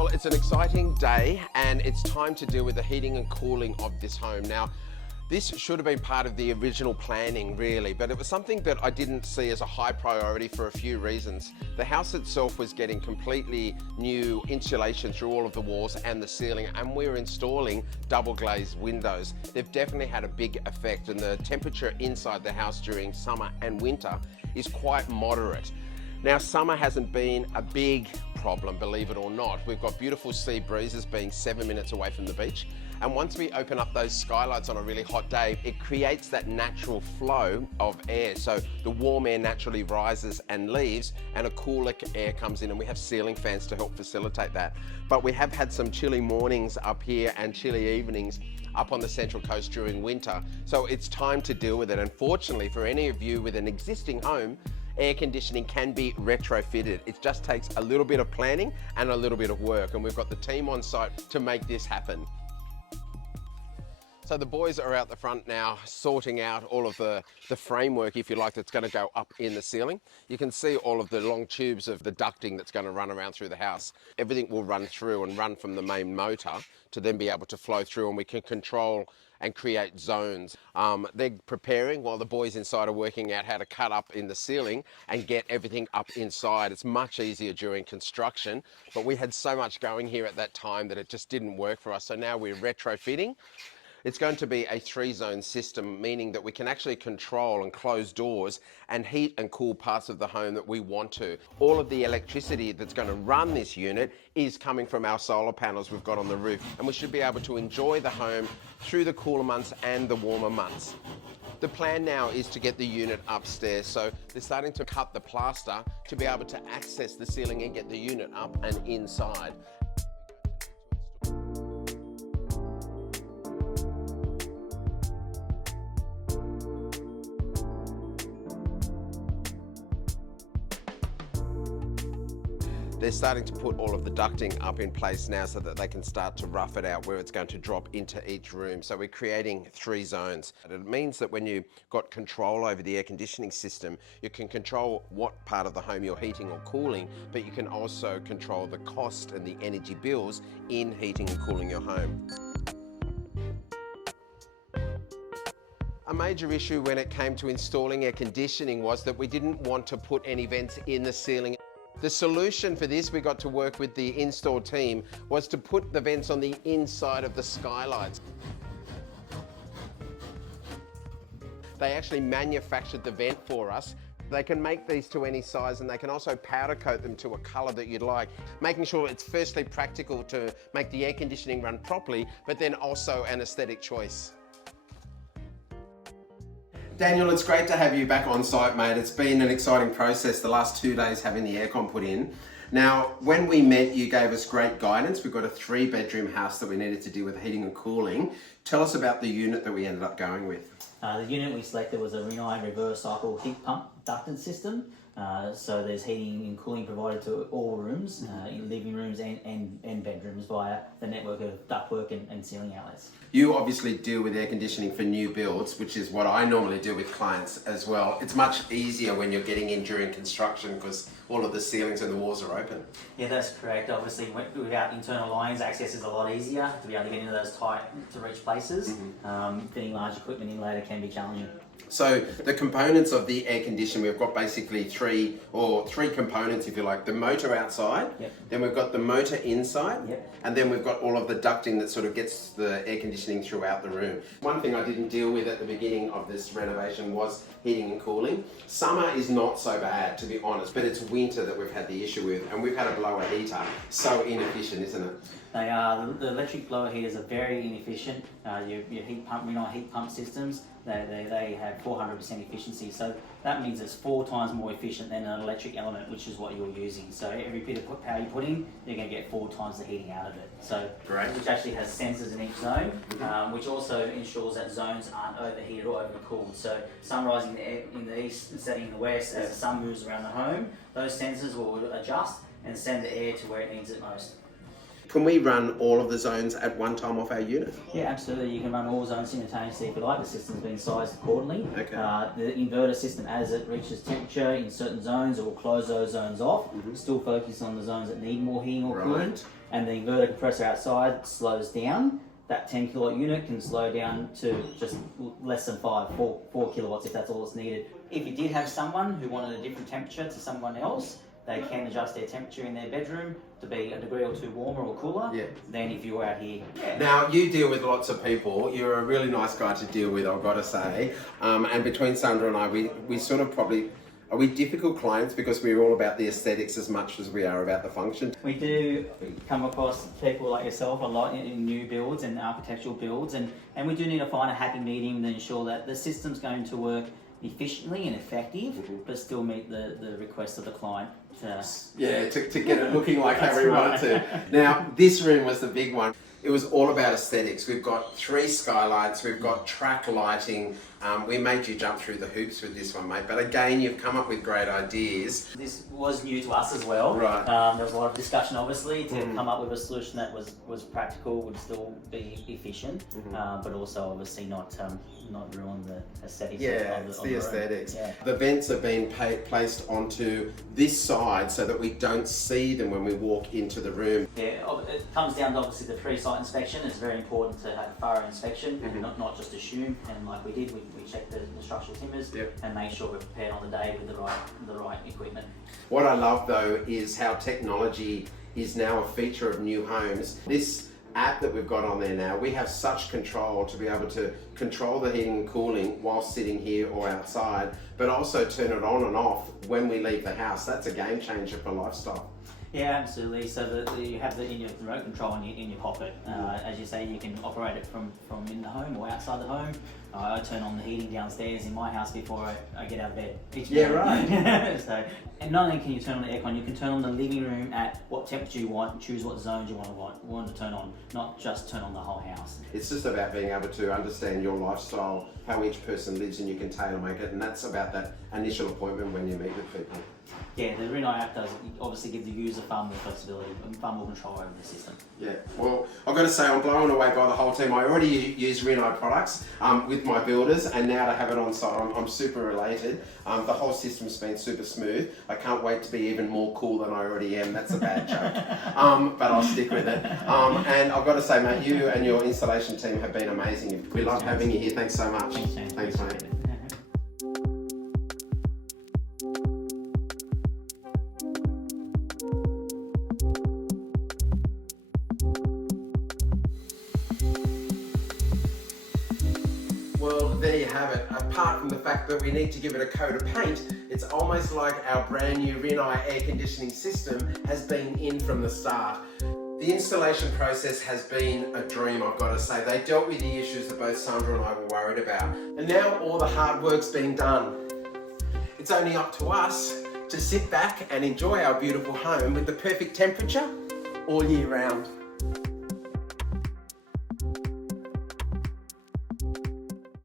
Well, it's an exciting day and it's time to deal with the heating and cooling of this home. Now, this should have been part of the original planning really, but it was something that I didn't see as a high priority for a few reasons. The house itself was getting completely new insulation through all of the walls and the ceiling, and we were installing double glazed windows. They've definitely had a big effect, and the temperature inside the house during summer and winter is quite moderate. Now, summer hasn't been a big problem, believe it or not. We've got beautiful sea breezes being 7 minutes away from the beach. And once we open up those skylights on a really hot day, it creates that natural flow of air. So the warm air naturally rises and leaves, and a cooler air comes in, and we have ceiling fans to help facilitate that. But we have had some chilly mornings up here and chilly evenings up on the Central Coast during winter. So it's time to deal with it. Unfortunately, for any of you with an existing home, air conditioning can be retrofitted. It just takes a little bit of planning and a little bit of work, and we've got the team on site to make this happen. So the boys are out the front now sorting out all of the framework, if you like, that's going to go up in the ceiling. You can see all of the long tubes of the ducting that's going to run around through the house. Everything will run through and run from the main motor to then be able to flow through, and we can control and create zones. They're preparing while the boys inside are working out how to cut up in the ceiling and get everything up inside. It's much easier during construction, but we had so much going here at that time that it just didn't work for us. So now we're retrofitting. It's going to be a 3-zone system, meaning that we can actually control and close doors and heat and cool parts of the home that we want to. All of the electricity that's going to run this unit is coming from our solar panels we've got on the roof, and we should be able to enjoy the home through the cooler months and the warmer months. The plan now is to get the unit upstairs, so they're starting to cut the plaster to be able to access the ceiling and get the unit up and inside. They're starting to put all of the ducting up in place now so that they can start to rough it out where it's going to drop into each room. So we're creating 3 zones. And it means that when you've got control over the air conditioning system, you can control what part of the home you're heating or cooling, but you can also control the cost and the energy bills in heating and cooling your home. A major issue when it came to installing air conditioning was that we didn't want to put any vents in the ceiling. The solution for this, we got to work with the install team, was to put the vents on the inside of the skylights. They actually manufactured the vent for us. They can make these to any size, and they can also powder coat them to a colour that you'd like, making sure it's firstly practical to make the air conditioning run properly, but then also an aesthetic choice. Daniel, it's great to have you back on site, mate. It's been an exciting process the last 2 days having the aircon put in. Now, when we met, you gave us great guidance. We've got a 3-bedroom house that we needed to deal with heating and cooling. Tell us about the unit that we ended up going with. The unit we selected was a Renai reverse cycle heat pump ducted system. So there's heating and cooling provided to all rooms, living rooms and bedrooms via the network of ductwork and ceiling outlets. You obviously deal with air conditioning for new builds, which is what I normally do with clients as well. It's much easier when you're getting in during construction because all of the ceilings and the walls are open. Yeah, that's correct. Obviously, without internal lines, access is a lot easier to be able to get into those tight to reach places. Fitting large equipment in later can be challenging. So the components of the air conditioner, we've got basically three components, if you like. The motor outside, then we've got the motor inside, and then we've got all of the ducting that sort of gets the air conditioning throughout the room. One thing I didn't deal with at the beginning of this renovation was heating and cooling. Summer is not so bad, to be honest, but it's winter that we've had the issue with, and we've had a blower heater. So inefficient, isn't it? They are. The electric blower heaters are very inefficient. Your heat pump, Renai heat pump systems, they have 400% efficiency. So that means it's 4 times more efficient than an electric element, which is what you're using. So every bit of power you put in, you're going to get 4 times the heating out of it. So, which actually has sensors in each zone, which also ensures that zones aren't overheated or overcooled. So sun rising in the east and setting in the west, as the sun moves around the home, those sensors will adjust and send the air to where it needs it most. Can we run all of the zones at one time off our unit? Yeah, absolutely. You can run all zones simultaneously if you like. The system's been sized accordingly. Okay. The inverter system, as it reaches temperature in certain zones, it will close those zones off, still focus on the zones that need more heating or cooling. And the inverter compressor outside slows down. That 10 kilowatt unit can slow down to just less than 4 kilowatts if that's all it's needed. If you did have someone who wanted a different temperature to someone else, they can adjust their temperature in their bedroom to be a degree or two warmer or cooler than if you were out here. Now, you deal with lots of people. You're a really nice guy to deal with, I've got to say. And between Sandra and I, we sort of probably... Are we difficult clients because we're all about the aesthetics as much as we are about the function? We do come across people like yourself a lot in new builds and architectural builds, and we do need to find a happy medium to ensure that the system's going to work efficiently and effective, but still meet the requests of the client. To get it looking like how we want it to. Now, this room was the big one. It was all about aesthetics. We've got 3 skylights, we've got track lighting. We made you jump through the hoops with this one, mate. But again, you've come up with great ideas. This was new to us as well. Right. There was a lot of discussion, obviously, to come up with a solution that was practical, would still be efficient, but also obviously not ruin the aesthetics. It's the aesthetics. Yeah. The vents have been placed onto this side so that we don't see them when we walk into the room. Yeah, it comes down to obviously the pre-site inspection. It's very important to have a thorough inspection and not just assume. And like we did, we checked the structural timbers and made sure we're prepared on the day with the right equipment. What I love though is how technology is now a feature of new homes. This app that we've got on there now, we have such control to be able to control the heating and cooling while sitting here or outside, but also turn it on and off when we leave the house. That's a game changer for lifestyle. Yeah, absolutely. So you have the remote control in your pocket. As you say, you can operate it from in the home or outside the home. I turn on the heating downstairs in my house before I get out of bed each morning. Right. So, and not only can you turn on the aircon, you can turn on the living room at what temperature you want and choose what zones you want to turn on, not just turn on the whole house. It's just about being able to understand your lifestyle, how each person lives, and you can tailor make it. And that's about that initial appointment when you meet with people. Yeah, the Reno app does obviously give the user far more flexibility and far more control over the system. Yeah, well, I've got to say I'm blown away by the whole team. I already use Reno products with my builders, and now to have it on site, I'm super elated. The whole system's been super smooth. I can't wait to be even more cool than I already am. That's a bad joke, but I'll stick with it. And I've got to say, mate, you and your installation team have been amazing. We love having you here. Thanks so much. Thanks, mate. Well, there you have it. Apart from the fact that we need to give it a coat of paint, it's almost like our brand new Reno air conditioning system has been in from the start. The installation process has been a dream, I've got to say. They dealt with the issues that both Sandra and I were worried about. And now all the hard work's been done. It's only up to us to sit back and enjoy our beautiful home with the perfect temperature all year round.